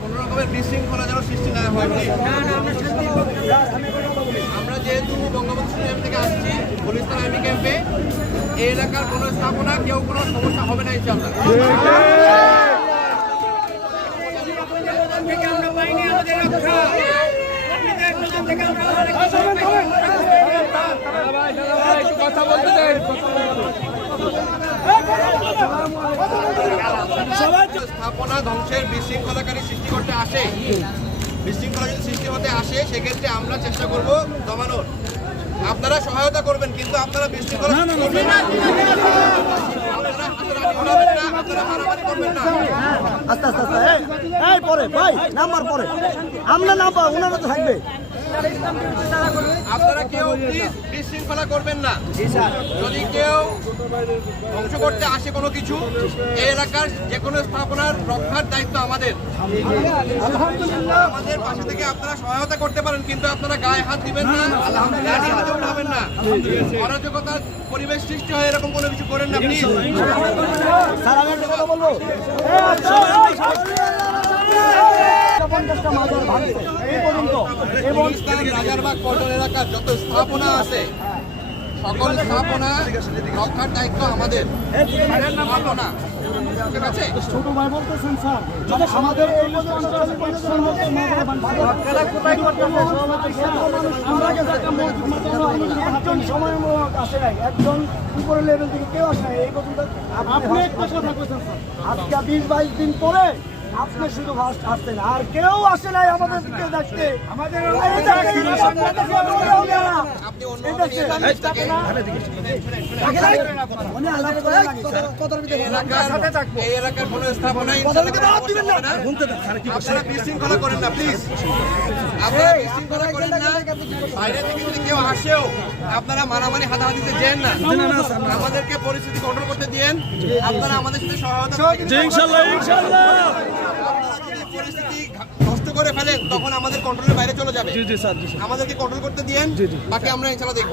কোনো রকমের বিশৃঙ্খলা যেন সৃষ্টি না হয়। আমরা যেহেতু বঙ্গবন্ধু স্টেডিয়াম থেকে আসছি গুলিস্তান আর্মি ক্যাম্পে এলাকার কোনো স্থাপনা, কেউ কোনো সমস্যা হবে না ইনশাল্লাহ স্থাপনা ধ্বংসের বিশৃঙ্খলাকারী সৃষ্টি করতে আসে বিশৃঙ্খলা যদি সৃষ্টি হতে আসে সেক্ষেত্রে আমরা চেষ্টা করব দমানোর আপনারা সহায়তা করবেন কিন্তু আপনারা বিশৃঙ্খলা করবেন না আস্তে আস্তে আস্তে এই পরে ভাই নাম্বার পরে আমরা নাম্বার ওনারা তো থাকবে আপনারা কেউ প্লিজ বিশৃঙ্খলা করবেন না। যদি কেউ ধ্বংস করতে আসে কোনো কিছু এই এলাকার যে কোনো স্থাপনার রক্ষার দায়িত্ব আমাদের। আমাদের পাশে থেকে আপনারা সহায়তা করতে পারেন কিন্তু আপনারা গায়ে হাত দিবেন না লাঠি হাতে উঠাবেন না। অরাজকতার পরিবেশ সৃষ্টি হয় এরকম কোনো কিছু করেন না প্লিজ স্যার আমি একটা কথা বলব এই, আচ্ছা, এই, পঞ্চাশটা মাজার ভাঙছে এই পর্যন্ত এবং রাজারবাগ পল্টন এলাকার যত স্থাপনা আছে সকল স্থাপনা রক্ষার দায়িত্ব আমাদের। স্থাপনা। ঠিক আছে? ছোট ভাই বলতেছেন স্যার আমাদের একজন সময় আসে নাই। একজন লেভেল থেকে কেউ আসে নাই। এই পর্যন্ত আপনি একটা কথা বলছেন আজকে বিশ বাইশ দিন পরে আপনি শুধু ফার্স্ট আসছেন আর কেউ আসে নাই আমাদের দিকে দেখতে। আমাদের। আপনারা বিশৃঙ্খলা করেন না প্লিজ আপনারা বিশৃঙ্খলা করেন না। বাইরে থেকে। যদি কেউ আসেও আপনারা মারামারি হাতাহাতিতে যেন না। আমাদেরকে পরিস্থিতি কন্ট্রোল করতে দিয়েন। আপনারা আমাদের সাথে সহায়তা তখন আমাদের কন্ট্রোলের বাইরে চলে যাবে। আমাদেরকে কন্ট্রোল করতে দিয়েন। বাকি আমরা ইনশাল্লাহ দেখব।